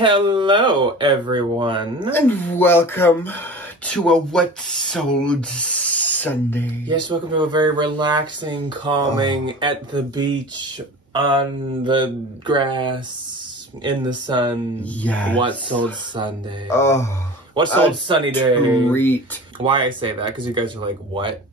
Hello, everyone. And welcome to a What Sold Sunday. Yes, welcome to a very relaxing, calming, at the beach, on the grass, in the sun. Yes. What Sold Sunday. Oh. What Sold Sunny Day. Treat. Why I say that, because you guys are like, what?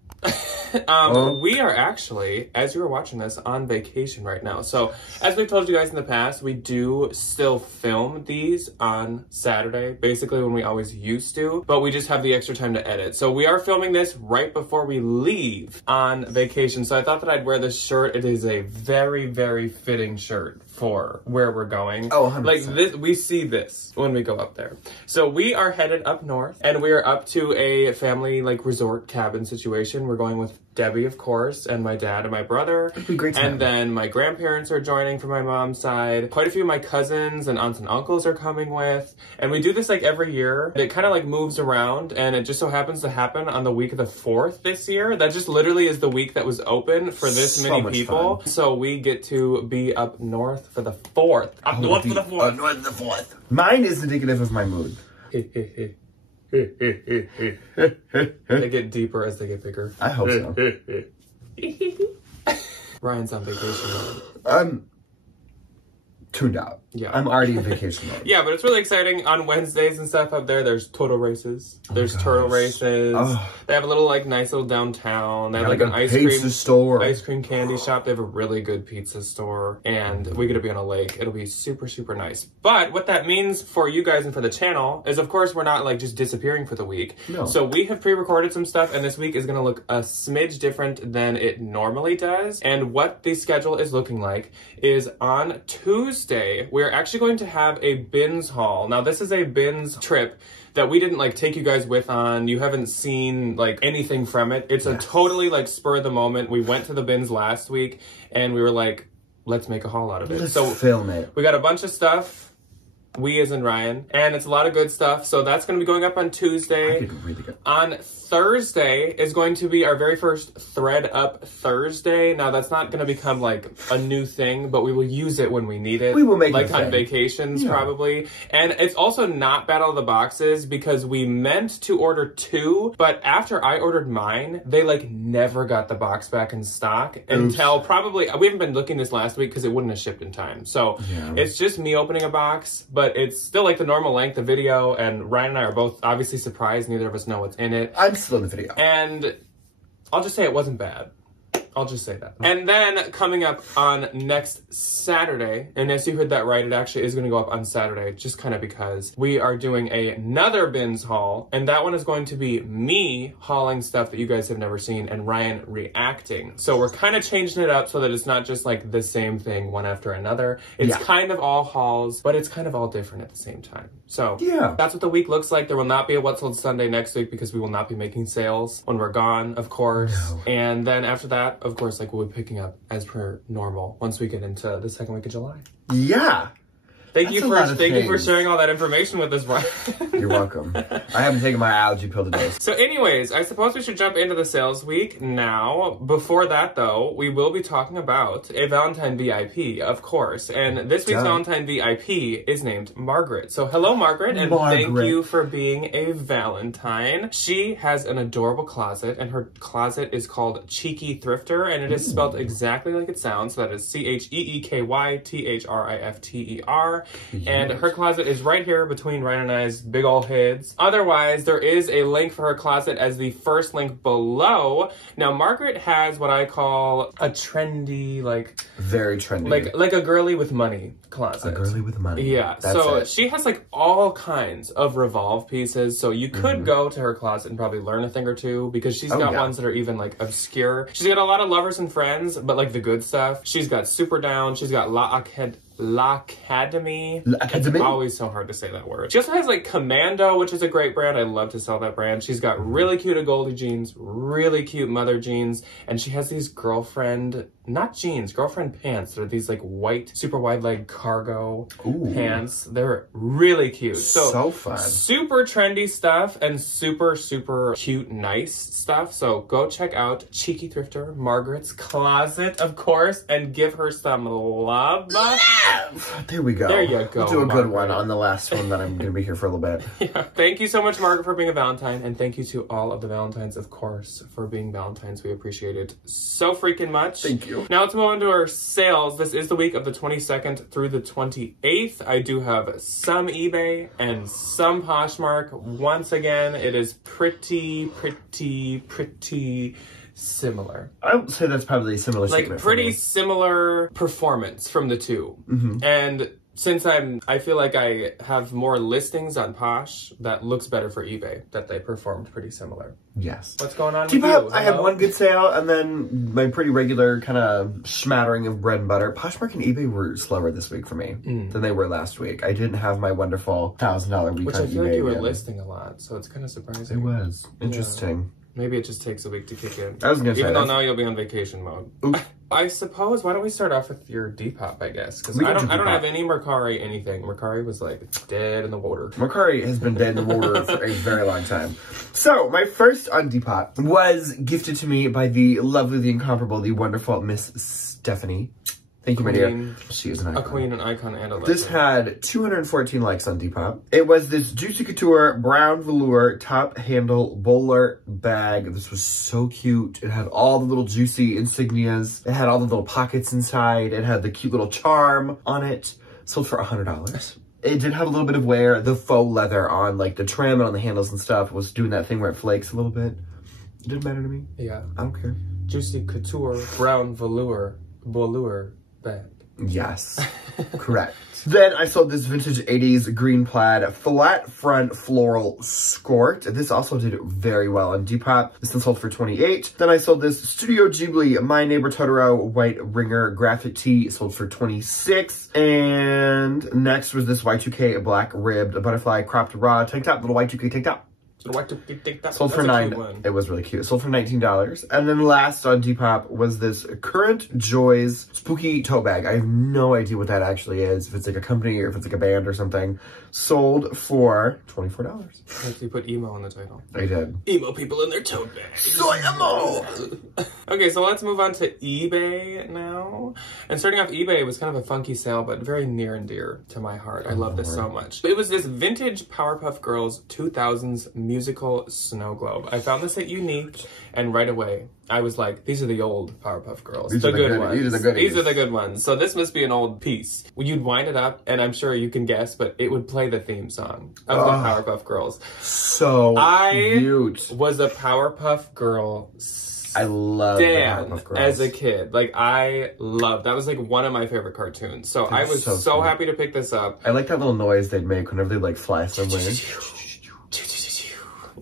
We are actually, as you are watching this, on vacation right now. So, as we've told you guys in the past, we do still film these on Saturday, basically when we always used to, but we just have the extra time to edit. So we are filming this right before we leave on vacation. So I thought that I'd wear this shirt. It is a very, very fitting shirt for where we're going. Oh, 100%. Like this, we see this when we go up there. So we are headed up north, and we are up to a family like resort cabin situation. We're going with Debbie, of course, and my dad and my brother. It'd be great to and then my grandparents are joining from my mom's side. Quite a few of my cousins and aunts and uncles are coming with. And we do this like every year. It kind of like moves around, and it just so happens to happen on the week of the 4th this year. That just literally is the week that was open for this many people. Fun. So we get to be up north for the 4th. Up north for the 4th. North for the 4th. Mine is indicative of my mood. They get deeper as they get bigger. I hope so. Ryan's on vacation mode. I'm tuned out. Yeah. I'm already in vacation mode. Yeah, but it's really exciting. On Wednesdays and stuff up there, there's turtle races. There's turtle races. Oh. They have a little like nice little downtown. They have like an ice cream candy shop. They have a really good pizza store, and we get to be on a lake. It'll be super, super nice. But what that means for you guys and for the channel is, of course, we're not like just disappearing for the week. No. So we have pre-recorded some stuff, and this week is going to look a smidge different than it normally does. And what the schedule is looking like is on Tuesday, we're actually going to have a bins haul. Now, this is a bins trip that we didn't like take you guys with on. You haven't seen like anything from it. It's a totally like spur of the moment. We went to the bins last week and we were like, let's make a haul out of it. Let's film it. We got a bunch of stuff. We as in Ryan, and it's a lot of good stuff. So that's going to be going up on Tuesday. I did really good. On Thursday is going to be our very first Thread Up Thursday. Now that's not going to become like a new thing, but we will use it when we need it. We will make like on vacations probably. And it's also not Battle of the Boxes because we meant to order 2, but after I ordered mine, they like never got the box back in stock until probably, we haven't been looking this last week because it wouldn't have shipped in time. So it's just me opening a box, but it's still like the normal length of video, and Ryan and I are both obviously surprised. Neither of us know what's in it. I'm still in the video. And I'll just say it wasn't bad. I'll just say that. And then coming up on next Saturday, and as you heard that right, it actually is going to go up on Saturday, just kind of because we are doing another bins haul, and that one is going to be me hauling stuff that you guys have never seen and Ryan reacting. So we're kind of changing it up so that it's not just like the same thing one after another. It's kind of all hauls, but it's kind of all different at the same time. So that's what the week looks like. There will not be a What Sold Sunday next week because we will not be making sales when we're gone, of course. No. And then after that, of course, like we'll be picking up as per normal once we get into the second week of July. Yeah. Thank you for sharing all that information with us, Brian. You're welcome. I haven't taken my allergy pill today. So anyways, I suppose we should jump into the sales week now. Before that, though, we will be talking about a Valentine VIP, of course. And this week's Valentine VIP is named Margaret. So hello, Margaret, and thank you for being a Valentine. She has an adorable closet, and her closet is called Cheeky Thrifter, and it is spelled exactly like it sounds. So that is CheekyThrifter. And her closet is right here between Ryan and I's big old heads. Otherwise, there is a link for her closet as the first link below. Now, Margaret has what I call a trendy, like... Very trendy. Like a girly with money closet. A girly with money. Yeah. So she has like all kinds of Revolve pieces. So you could go to her closet and probably learn a thing or two because she's got ones that are even like obscure. She's got a lot of lovers and friends, but like the good stuff. She's got Super Down. She's got L'Academy. It's always so hard to say that word. She also has like Commando, which is a great brand. I love to sell that brand. She's got really cute Goldie jeans, really cute mother jeans, and she has these girlfriend pants. They're these like white, super wide leg cargo pants. They're really cute. So fun. Super trendy stuff and super, super cute, nice stuff. So go check out Cheeky Thrifter, Margaret's closet, of course, and give her some love. There we go. There you go. We'll do a good one on the last one that I'm going to be here for a little bit. Yeah. Thank you so much, Margaret, for being a Valentine. And thank you to all of the Valentines, of course, for being Valentines. We appreciate it so freaking much. Thank you. Now let's move on to our sales. This is the week of the 22nd through the 28th. I do have some eBay and some Poshmark. Once again, it is pretty similar. I would say that's probably a similar like pretty similar performance from the two. And since I feel like I have more listings on Posh, that looks better for eBay, that they performed pretty similar. Yes. What's going on with you? I had one good sale, and then my pretty regular kind of smattering of bread and butter. Poshmark and eBay were slower this week for me than they were last week. I didn't have my wonderful $1,000 week Which on eBay. I feel like you were listing a lot, so it's kind of surprising. It was. Interesting. Yeah. Maybe it just takes a week to kick in. I was going to say Even though now you'll be on vacation mode. Oops. I suppose, why don't we start off with your Depop, I guess? Because I don't have any Mercari anything. Mercari was like dead in the water. Mercari has been dead in the water for a very long time. So, my first on Depop was gifted to me by the lovely, the incomparable, the wonderful Miss Stephanie. Thank you, my dear. She is an icon. A queen, an icon, and a legend. This had 214 likes on Depop. It was this Juicy Couture brown velour top handle bowler bag. This was so cute. It had all the little juicy insignias. It had all the little pockets inside. It had the cute little charm on it. Sold for $100. It did have a little bit of wear. The faux leather on like the trim and on the handles and stuff was doing that thing where it flakes a little bit. It didn't matter to me. Yeah. I don't care. Juicy Couture brown velour bag. Yes, correct. Then I sold this vintage 80s green plaid flat front floral skirt. This also did very well on Depop. This one sold for $28. Then I sold this Studio Ghibli My Neighbor Totoro white ringer graphic tee. Sold for $26. And next was this Y2K black ribbed butterfly cropped raw tank top, little Y2K tank top. Sold for $9. It was really cute. Sold for $19. And then last on Depop was this Current Joys spooky tote bag. I have no idea what that actually is. If it's like a company or if it's like a band or something. Sold for $24. Like you put emo in the title. I did. Emo people in their tote bags. Soy emo! Okay, so let's move on to eBay now. And starting off, eBay was kind of a funky sale, but very near and dear to my heart. I love this so much. It was this vintage Powerpuff Girls 2000s musical snow globe. I found this at Unique, and right away, I was like, these are the old Powerpuff Girls. These are the good ones. These are the good ones. So this must be an old piece. You'd wind it up, and I'm sure you can guess, but it would play the theme song of the Powerpuff Girls. So cute. I was a Powerpuff Girl I love Powerpuff Girls. As a kid. Like, I loved, that was like one of my favorite cartoons. So I was so happy to pick this up. I like that little noise they'd make whenever they like fly somewhere.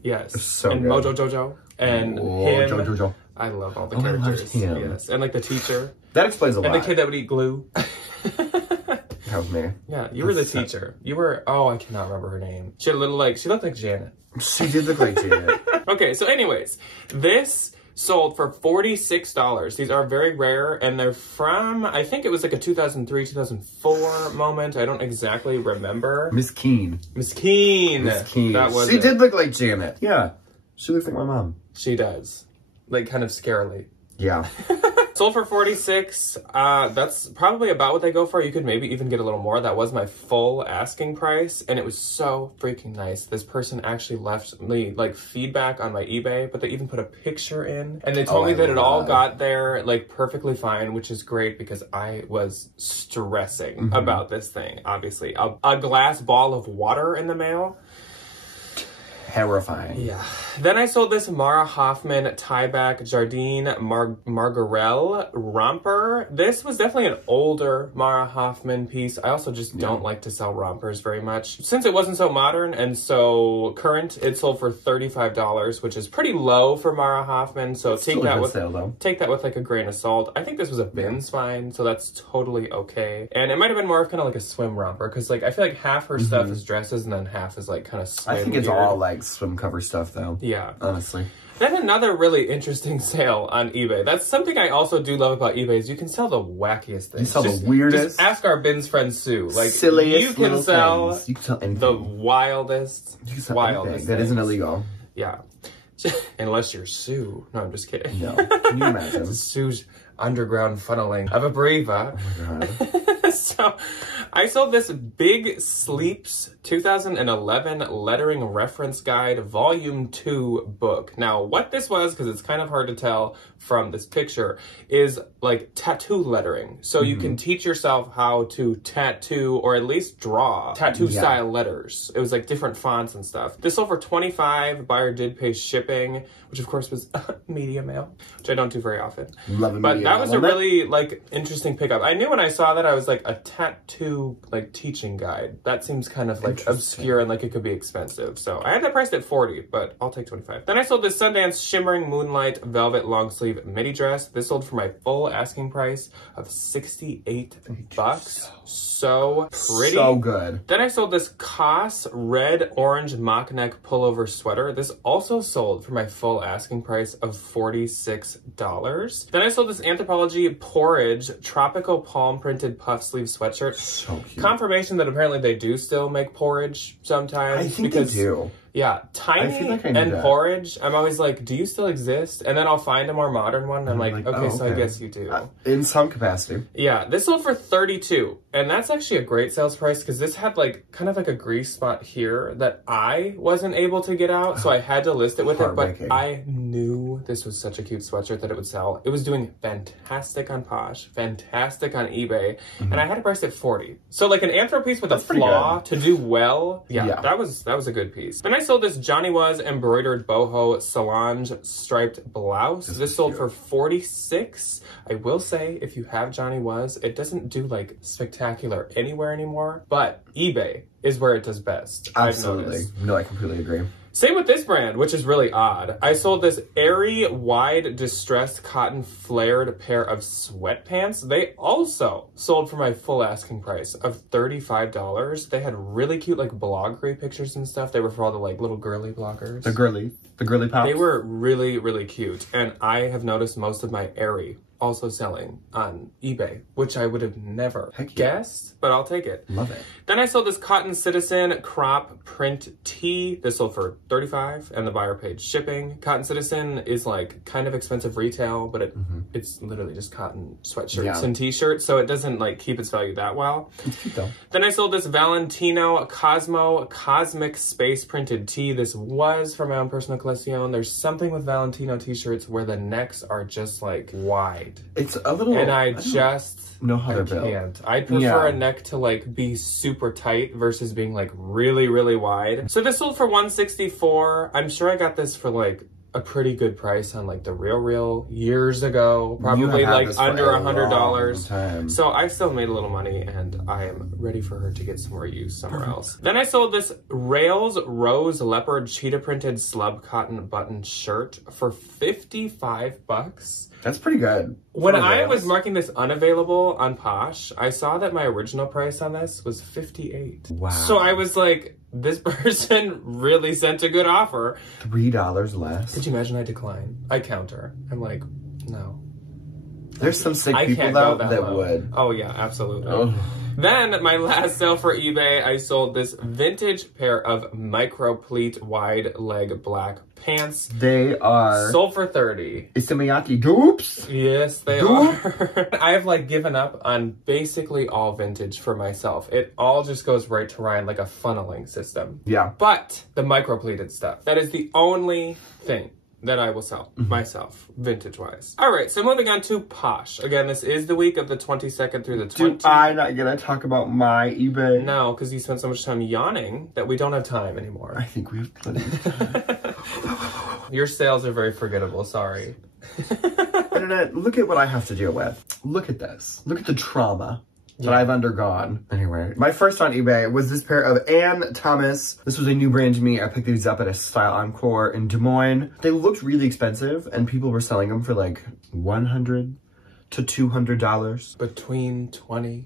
Yes. So and good. Mojo Jojo. And him. Jojo. I love all the characters. Him. Yes. And like the teacher. That explains a lot. And the kid that would eat glue. That was me. Yeah, you were the teacher. You were, oh, I cannot remember her name. She had a little like, she looked like Janet. She did look like Janet. Okay, so anyways, this sold for $46. These are very rare, and they're from, I think it was like a 2003, 2004 moment. I don't exactly remember. Miss Keene. Miss Keene. Miss Keene. That was She did look like Janet. Yeah. She looks like my mom. She does. Like, kind of scarily. Yeah. Sold for $46. That's probably about what they go for. You could maybe even get a little more. That was my full asking price, and it was so freaking nice. This person actually left me like feedback on my eBay, but they even put a picture in, and they told me that it all got there like perfectly fine, which is great because I was stressing about this thing. Obviously, a glass ball of water in the mail. Terrifying. Yeah. Then I sold this Mara Hoffman tieback Jardine Margarelle romper. This was definitely an older Mara Hoffman piece. I also just don't like to sell rompers very much. Since it wasn't so modern and so current, it sold for $35, which is pretty low for Mara Hoffman. So take that with like a grain of salt. I think this was a bin's fine, so that's totally okay. And it might have been more of kind of like a swim romper, because like I feel like half her stuff is dresses and then half is like kind of swim. I think it's all like swim cover stuff though. Yeah. Honestly. Then another really interesting sale on eBay. That's something I also do love about eBay is you can sell the wackiest things. You sell the weirdest. Just ask our Ben's friend Sue. Like, silliest you can sell things. You can sell anything. the wildest. You can sell wildest anything that isn't illegal. Yeah. Unless you're Sue. No, I'm just kidding. No. Can you imagine? Sue's underground funneling of a Breva. Oh my god. So I sold this Big Sleeps 2011 Lettering Reference Guide Volume 2 book. Now, what this was, because it's kind of hard to tell from this picture, is like tattoo lettering. So you can teach yourself how to tattoo or at least draw tattoo style letters. It was like different fonts and stuff. This sold for $25. Buyer did pay shipping, which of course was medium mail, which I don't do very often. But that was a really like interesting pickup. I knew when I saw that, I was like, a tattoo like teaching guide. That seems kind of like obscure and like it could be expensive. So I had that priced at $40, but I'll take $25. Then I sold this Sundance Shimmering Moonlight Velvet Long Sleeve Midi Dress. This sold for my full asking price of $68. So pretty. So good. Then I sold this COS Red Orange Mock Neck Pullover Sweater. This also sold for my full asking price of $46. Then I sold this Anthropologie Porridge Tropical Palm Printed Puff Sleeve Sweatshirt. So cute. Confirmation that apparently they do still make porridge sometimes. I think they do. Yeah, Tiny and Porridge, I'm always like, do you still exist? And then I'll find a more modern one, and I'm like, okay, so I guess you do. In some capacity. Yeah, this sold for $32, and that's actually a great sales price, because this had like, kind of like a grease spot here that I wasn't able to get out, so I had to list it with it, but I knew this was such a cute sweatshirt that it would sell. It was doing fantastic on Posh, fantastic on eBay, and I had it priced at $40. So like an anthro piece with a flaw to do well, that was a good piece. Then I sold this Johnny Was embroidered boho Solange striped blouse. This sold for $46. I will say, if you have Johnny Was, it doesn't do like spectacular anywhere anymore, but eBay is where it does best. Absolutely. No, I completely agree. Same with this brand, which is really odd. I sold this airy, wide, distressed cotton flared pair of sweatpants. They also sold for my full asking price of $35. They had really cute, like, bloggery pictures and stuff. They were for all the, like, little girly bloggers. The girly pops. They were really, really cute. And I have noticed most of my airy also selling on eBay, which I would have never guessed, but I'll take it. Love it. Then I sold this Cotton Citizen crop print tee. This sold for $35 and the buyer paid shipping. Cotton Citizen is like kind of expensive retail, but it's literally just cotton sweatshirts and t-shirts, so it doesn't like keep its value that well. It's cute though. Then I sold this Valentino Cosmo Cosmic Space printed tee. This was for my own personal collection. There's something with Valentino t-shirts where the necks are just like wide. It's a little... And I just... know how they're built. Can't. I prefer a neck to like be super tight versus being like really, really wide. So this sold for $164. I'm sure I got this for like a pretty good price on like the Real years ago. Probably like under $100. So I still made a little money and I am ready for her to get some more use somewhere else. Then I sold this Rails Rose Leopard Cheetah Printed Slub Cotton Button Shirt for $55. That's pretty good. When I was marking this unavailable on Posh, I saw that my original price on this was $58. Wow. So I was like, this person really sent a good offer. $3 less. Could you imagine I decline? I counter. I'm like, no. There's some sick people though that would. Oh yeah, absolutely. Then my last sale for eBay, I sold this vintage pair of micro pleat wide leg black pants. They are sold for $30. Isamiaki dupes? Yes, they are. I have like given up on basically all vintage for myself. It all just goes right to Ryan like a funneling system. Yeah. But the micro pleated stuff, that is the only thing that I will sell myself, vintage-wise. All right, so moving on to Posh. Again, this is the week of the 22nd through the 20th. Do I not get to talk about my eBay? No, because you spent so much time yawning that we don't have time anymore. I think we have plenty of time. Your sales are very forgettable, sorry. Internet, look at what I have to deal with. Look at this. Look at the trauma that I've undergone. Anyway, my first on eBay was this pair of Ann Thomas. This was a new brand to me. I picked these up at a Style Encore in Des Moines. They looked really expensive and people were selling them for like $100 to $200. Between $20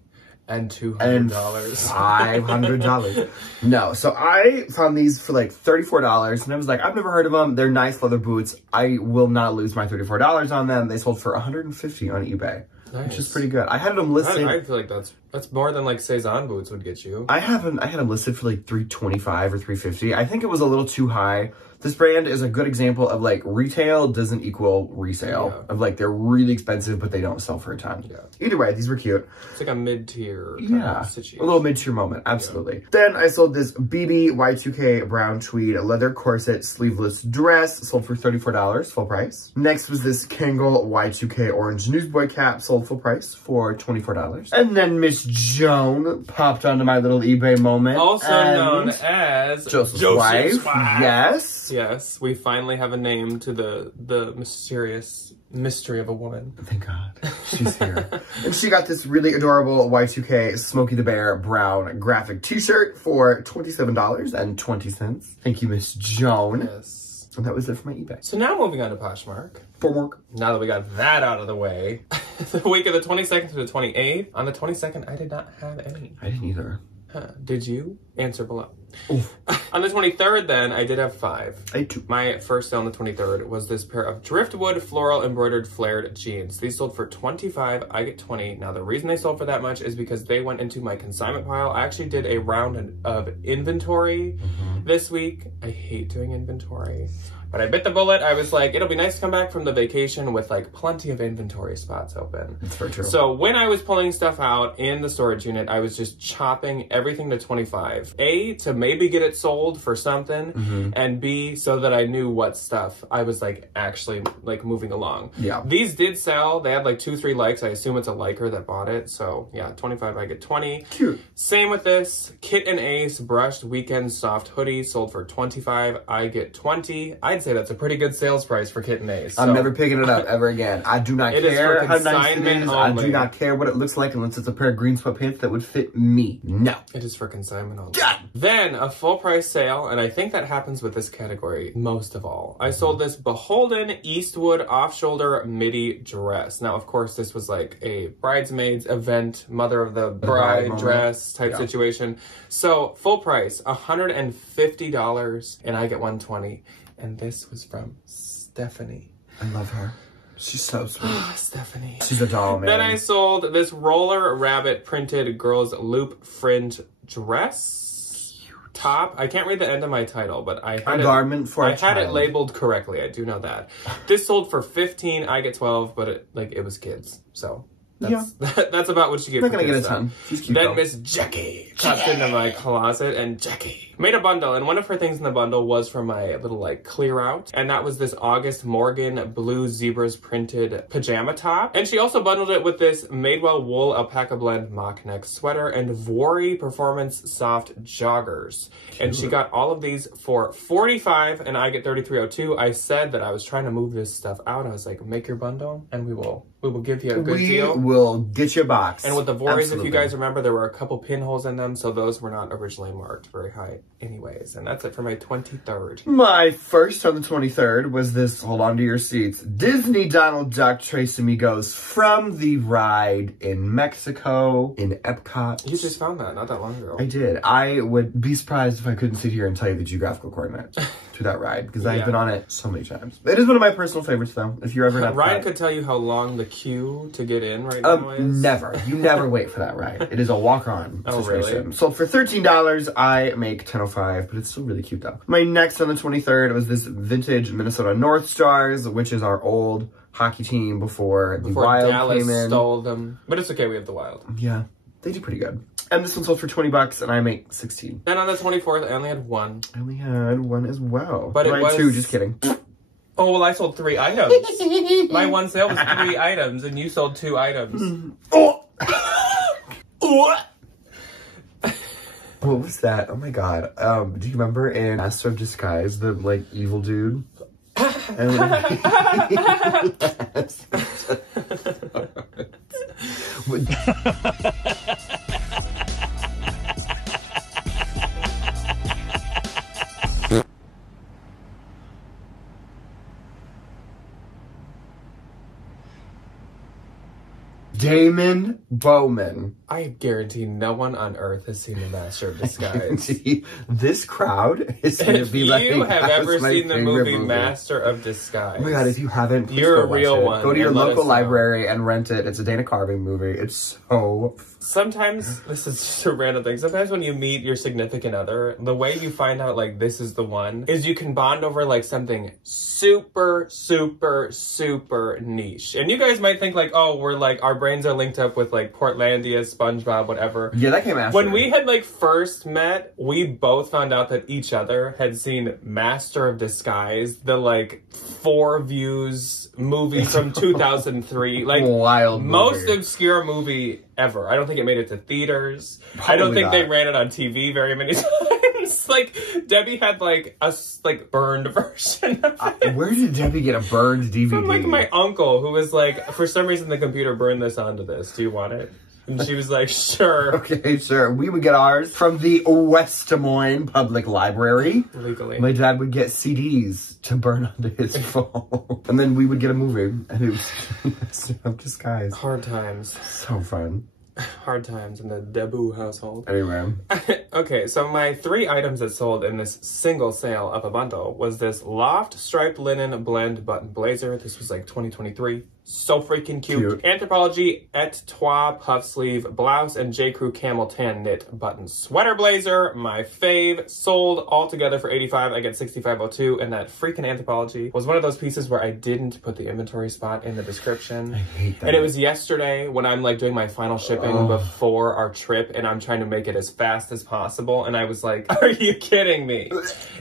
and $200. And $500. No, so I found these for like $34 and I was like, I've never heard of them. They're nice leather boots. I will not lose my $34 on them. They sold for $150 on eBay. which is pretty good. I had them listed. I feel like that's more than like Cezanne boots would get you. I had them listed for like $325 or $350. I think it was a little too high. This brand is a good example of like retail doesn't equal resale. Yeah. Of like they're really expensive, but they don't sell for a ton. Yeah. Either way, these were cute. It's like a mid-tier kind of situation. A little mid-tier moment, absolutely. Yeah. Then I sold this BB Y2K brown tweed leather corset sleeveless dress, sold for $34, full price. Next was this Kangol Y2K orange newsboy cap, sold full price for $24. And then Miss Joan popped onto my little eBay moment. Also known as Joseph's wife. Yes. Yes, we finally have a name to the mysterious mystery of a woman. Thank God. She's here. And she got this really adorable Y2K Smokey the Bear brown graphic t-shirt for $27.20. Thank you, Miss Joan. Yes. And that was it for my eBay. So now moving on to Poshmark. Poshmark. Now that we got that out of the way, the week of the 22nd to the 28th, on the 22nd, I did not have any. I didn't either. Did you? Answer below. Oof. On the 23rd then, I did have 5. I too. My first sale on the 23rd was this pair of driftwood floral embroidered flared jeans. These sold for $25, I get 20. Now the reason they sold for that much is because they went into my consignment pile. I actually did a round of inventory this week. I hate doing inventory. But I bit the bullet. I was like, it'll be nice to come back from the vacation with like plenty of inventory spots open. That's very true. So when I was pulling stuff out in the storage unit, I was just chopping everything to 25. A, to maybe get it sold for something, and B, so that I knew what stuff I was like actually like moving along. Yeah. These did sell. They had like 2-3 likes. I assume it's a liker that bought it. So yeah, 25, I get 20. Cute. Same with this. Kit and Ace brushed weekend soft hoodie sold for 25. I get 20. I'd say that's a pretty good sales price for Kit and Ace. So. I'm never picking it up ever again. I do not care how nice it is. Only. I do not care what it looks like unless it's a pair of green sweatpants that would fit me. No. It is for consignment only. Yeah. Then a full price sale, and I think that happens with this category most of all. I sold this Beholden Eastwood off-shoulder midi dress. Now, of course, this was like a bridesmaids event, mother of the bride dress type situation. So full price, $150, and I get $120. And this was from Stephanie. I love her. She's so sweet. Stephanie. She's a doll, man. Then I sold this Roller Rabbit printed girls loop fringe dress. Cute. Top. I can't read the end of my title, but I had it labeled correctly. I do know that. This sold for $15. I get 12, but it was kids. So that's about what you get. I'm not gonna get a ton. She's cute. Then Miss Jackie popped into my closet, and Jackie made a bundle, and one of her things in the bundle was from my little like clear out, and that was this August Morgan blue zebras printed pajama top. And she also bundled it with this Madewell wool alpaca blend mock neck sweater and Vuori performance soft joggers. Cute. And she got all of these for $45, and I get $33.02. I said that I was trying to move this stuff out. I was like, make your bundle, and we will give you a good deal. We will get you a box. And with the Vuoris, if you guys remember, there were a couple pinholes in them, so those were not originally marked very high anyways. And that's it for my 23rd. My first on the 23rd was this, hold on to your seats, Disney Donald Duck Tres Amigos from the ride in Mexico, in Epcot. You just found that not that long ago. I did. I would be surprised if I couldn't sit here and tell you the geographical coordinates to that ride, because I've been on it so many times. It is one of my personal favorites, though. If you're ever in Epcot. Ryan could tell you how long the queue to get in right now is. Never. You never wait for that ride. It is a walk-on situation. Really? So for $13, I make $10.05, but it's still really cute, though. My next on the 23rd was this vintage Minnesota North Stars, which is our old hockey team before the Wild Dallas came in. Stole them. But it's okay, we have the Wild. Yeah, they do pretty good. And this one sold for $20, and I make $16. Then on the 24th, I only had one. I only had one as well. But it was 2, just kidding. Oh, well, I sold 3 items. My one sale was 3 items, and you sold 2 items. Oh! What was that? Oh my god. Do you remember in Master of Disguise, the, like, evil dude? Damon Bowman. I guarantee no one on earth has seen The Master of Disguise. This crowd is going to be like... If you have ever seen the movie Master of Disguise... Oh my god, if you haven't, please you're go a real watch it. one. Go to your local library and rent it. It's a Dana Carvey movie. It's so... Sometimes, this is just a random thing, sometimes when you meet your significant other, the way you find out, like, this is the one, is you can bond over, like, something super, super, super niche. And you guys might think, like, oh, we're, like, our brains are linked up with, like, Portlandia, SpongeBob, whatever. Yeah, that came after. When we had, like, first met, we both found out that each other had seen Master of Disguise, the, like, 4 views movie from 2003. Like, wild movie. Most obscure movie ever. I don't think it made it to theaters. Probably I don't think they ran it on TV very many times. Like, Debbie had, like, a, like, burned version of it. Where did Debbie get a burned DVD? From, like, my uncle, who was like, for some reason the computer burned this onto this. Do you want it? And she was like, sure. Okay, sure. We would get ours from the West Des Moines Public Library. Legally. My dad would get CDs to burn onto his phone. And then we would get a movie. And it was Master of Disguise. Hard times. So fun. Hard times in the Debu household. Anyway. Okay, so my 3 items that sold in this single sale of a bundle was this Loft striped linen blend button blazer. This was like 2023. So freaking cute. Anthropologie et toi puff sleeve blouse and J. Crew camel tan knit button sweater blazer. My fave. Sold all together for $85. I get $65.02. And that freaking Anthropologie was one of those pieces where I didn't put the inventory spot in the description. I hate that. And it was yesterday when I'm like doing my final shipping before our trip and I'm trying to make it as fast as possible. And I was like, are you kidding me?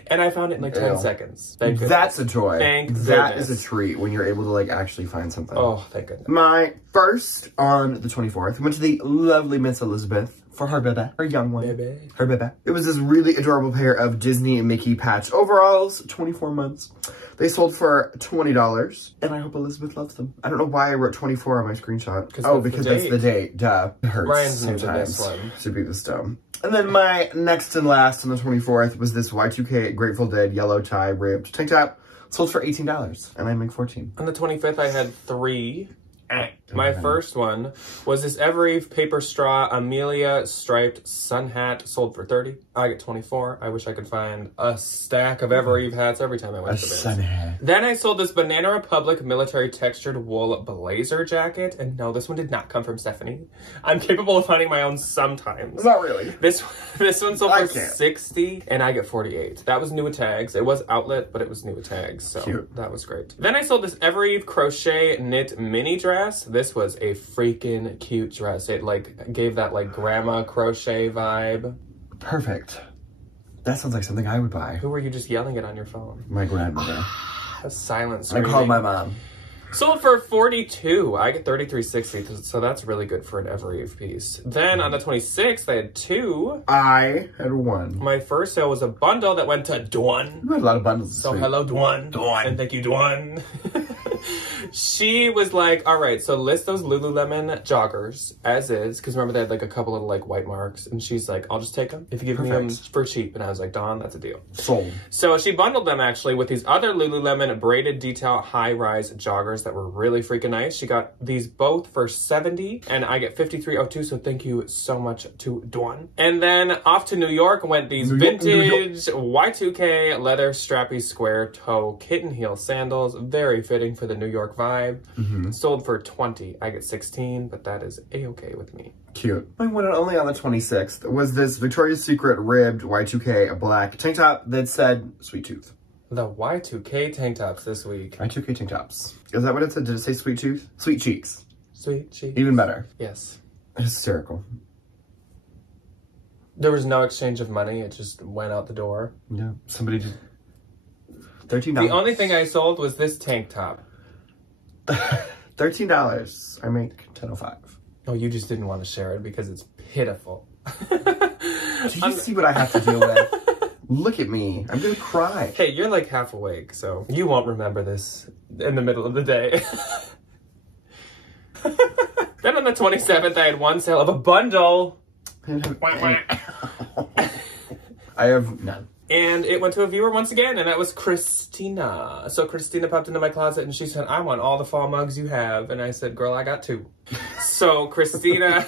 And I found it in like 10 seconds. Thank goodness. That's a joy. Thank goodness. That is a treat when you're able to like actually find something. Oh, thank goodness. My first on the 24th went to the lovely Miss Elizabeth for her baby, her young one. Baby. Her baby. It was this really adorable pair of Disney and Mickey patch overalls, 24 months. They sold for $20, and I hope Elizabeth loves them. I don't know why I wrote 24 on my screenshot. Oh, because that's the date. Duh. It hurts Ryan's new to sometimes this one. to be this dumb. And then my next and last on the 24th was this Y2K Grateful Dead yellow tie ribbed tank top. Sold for $18, and I make $14. On the 25th, I had 3. My first one was this Evereve paper straw Amelia striped sun hat, sold for $30. I get $24. I wish I could find a stack of Evereve hats every time I went to this. Sun hat. Then I sold this Banana Republic military textured wool blazer jacket, and no, this one did not come from Stephanie. I'm capable of finding my own sometimes. Not really. This one sold for $60, and I get $48. That was new with tags. It was outlet, but it was new with tags, so cute. That was great. Then I sold this Evereve crochet knit mini dress. This was a freaking cute dress. It like gave that like grandma crochet vibe. Perfect. That sounds like something I would buy. Who were you just yelling at on your phone? My grandmother. A silent screaming. I called my mom. Sold for $42. I get $33.60, so that's really good for an Evereve piece. Then on the 26th, I had 2. I had 1. My first sale was a bundle that went to Dwan. You had a lot of bundles. So hello, Dwan. And thank you, Dwan. She was like, all right, so list those Lululemon joggers as is, because remember they had like a couple of like white marks, and she's like, I'll just take them if you give me them for cheap. And I was like, Dawn, that's a deal. Sold. So she bundled them actually with these other Lululemon braided detail high-rise joggers that were really freaking nice. She got these both for $70, and I get $53.02, so thank you so much to Dawn. And then off to New York went these vintage Y2K leather strappy square toe kitten heel sandals, very fitting for the New York vibe. Sold for $20. I get $16, but that is a-okay with me. Cute. My one and only on the 26th was this Victoria's Secret ribbed Y2K black tank top that said Sweet Tooth. The Y2K tank tops this week. Y2K tank tops. Is that what it said? Did it say Sweet Tooth? Sweet Cheeks. Sweet Cheeks. Even better. Yes. Hysterical. There was no exchange of money. It just went out the door. Yeah. Somebody did. $13. The only thing I sold was this tank top. $13. I make $10.05. Oh, you just didn't want to share it because it's pitiful. Do you see what I have to deal with? Look at me. I'm gonna cry. Hey, you're like half awake, so you won't remember this in the middle of the day. Then on the 27th, I had 1 sale of a bundle. I have none. And it went to a viewer once again, and that was Christina. So Christina popped into my closet and she said, I want all the fall mugs you have. And I said, girl, I got 2. So Christina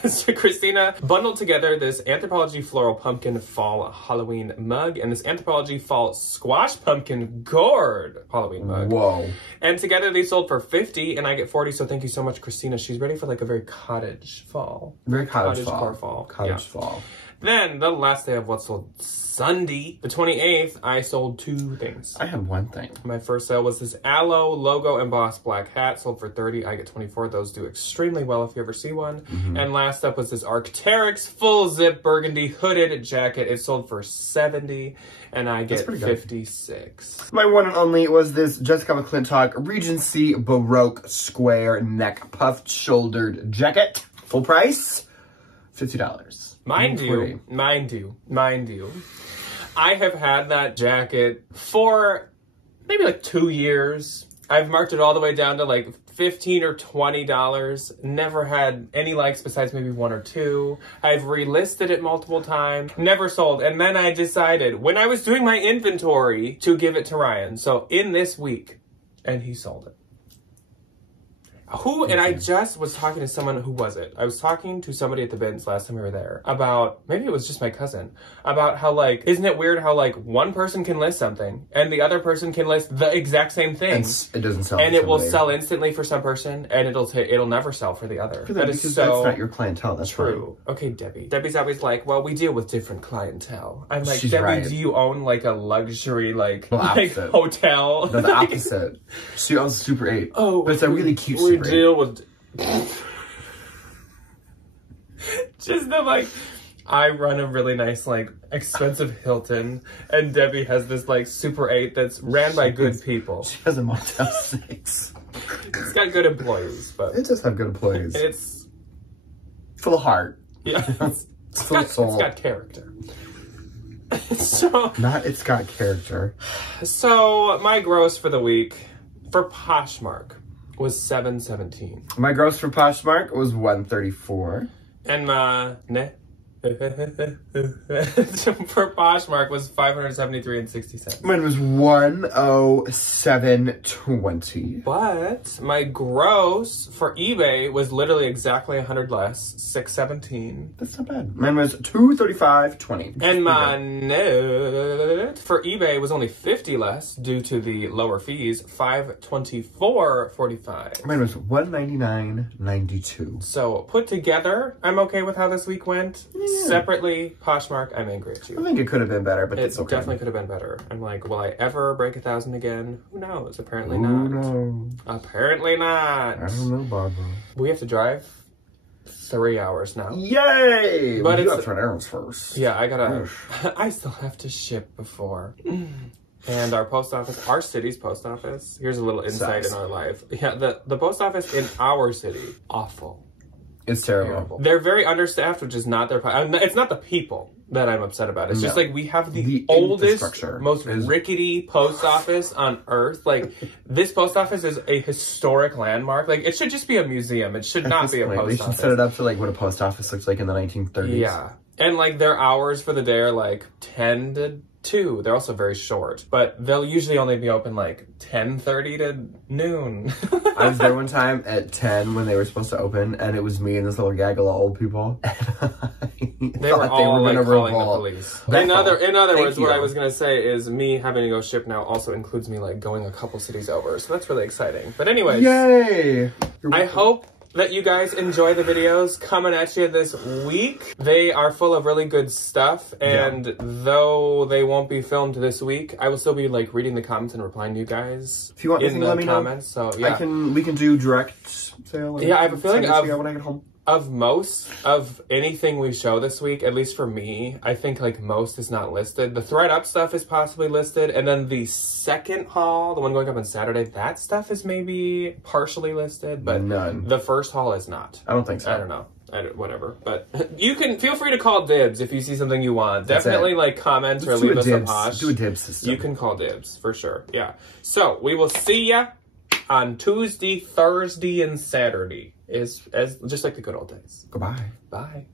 bundled together this Anthropologie Floral Pumpkin Fall Halloween mug and this Anthropologie Fall Squash Pumpkin Gourd Halloween mug. Whoa. And together they sold for $50 and I get $40, so thank you so much, Christina. She's ready for like a very cottage fall. Very cottage core fall. Cottage fall. Then, the last day of what sold, Sunday, the 28th, I sold 2 things. I had 1 thing. My first sale was this Aloe logo embossed black hat, sold for $30. I get $24. Those do extremely well if you ever see one. And last up was this Arc'teryx full zip burgundy hooded jacket. It sold for $70, and I get $56. My one and only was this Jessica McClintock Regency Baroque square neck puffed shouldered jacket. Full price, $50. Mind you, I have had that jacket for maybe like 2 years. I've marked it all the way down to like $15 or $20. Never had any likes besides maybe 1 or 2. I've relisted it multiple times. Never sold. And then I decided when I was doing my inventory to give it to Ryan. So in this week, and he sold it. And I just was talking to someone, who was it? I was talking to somebody at the bins last time we were there about, maybe it was just my cousin, about how like, isn't it weird how like one person can list something and the other person can list the exact same thing. It doesn't sell. And it will sell instantly for some person and it'll never sell for the other. Because that's not your clientele, that's true. Right. Okay, Debbie. Debbie's always like, well, we deal with different clientele. I'm like, She's Debbie, right. Do you own like a luxury hotel? No, the opposite. She owns Super 8. Oh. But it's a really cute Super 8. Deal with just the like, I run a really nice like expensive Hilton and Debbie has this like Super 8 that's ran by good people. She has a Motel 6. It's got good employees, but it does have good employees. It's full of heart. Yeah. It's full of soul. It's got character. It's got character. So my gross for the week for Poshmark was $717. My gross for Poshmark was $134. And my for Poshmark was $573.60. Mine was $107.20. But my gross for eBay was literally exactly 100 less, $617. That's not bad. Mine was $235.20. And my net for eBay was only 50 less due to the lower fees, $524.45. Mine was $199.92. So put together, I'm okay with how this week went. Yeah. Separately, Poshmark, I'm angry at you. I think it could have been better, but it's okay. It definitely could have been better. I'm like, will I ever break 1,000 again? Who knows? Apparently not. No. Apparently not. I don't know, Barbara. We have to drive 3 hours now. Yay! But you have to run errands first. Yeah, I still have to ship before. And our post office, our city's post office, here's a little insight in our life. Yeah, the post office in our city, awful. It's terrible. They're very understaffed, which is not their... It's not the people that I'm upset about. It's just like we have the oldest, most rickety post office on earth. Like, this post office is a historic landmark. Like, it should just be a museum. It should not be a post office. They should set it up to like what a post office looks like in the 1930s. Yeah. And like their hours for the day are like 10 to 2. They're also very short, but they'll usually only be open like 10:30 to noon. I was there one time at 10 when they were supposed to open, and it was me and this little gaggle of old people. They were all like calling the police. In other words, what I was gonna say is me having to go ship now also includes me like going a couple cities over, so that's really exciting. But anyways, yay! I hope that you guys enjoy the videos coming at you this week. They are full of really good stuff, and though they won't be filmed this week, I will still be like reading the comments and replying to you guys. If you want anything, let me know. So yeah, we can do direct sale. Yeah, I have a feeling when I get home. Of most of anything we show this week, at least for me, I think like most is not listed. The Thread Up stuff is possibly listed, and then the second haul, the one going up on Saturday, that stuff is maybe partially listed, but none. The first haul is not. I don't think so. I don't know. Whatever. But you can feel free to call dibs if you see something you want. Definitely like comment or leave us a posh. Do a dibs system. You can call dibs for sure. Yeah. So we will see ya on Tuesday, Thursday, and Saturday. Is just like the good old days. Goodbye. Bye.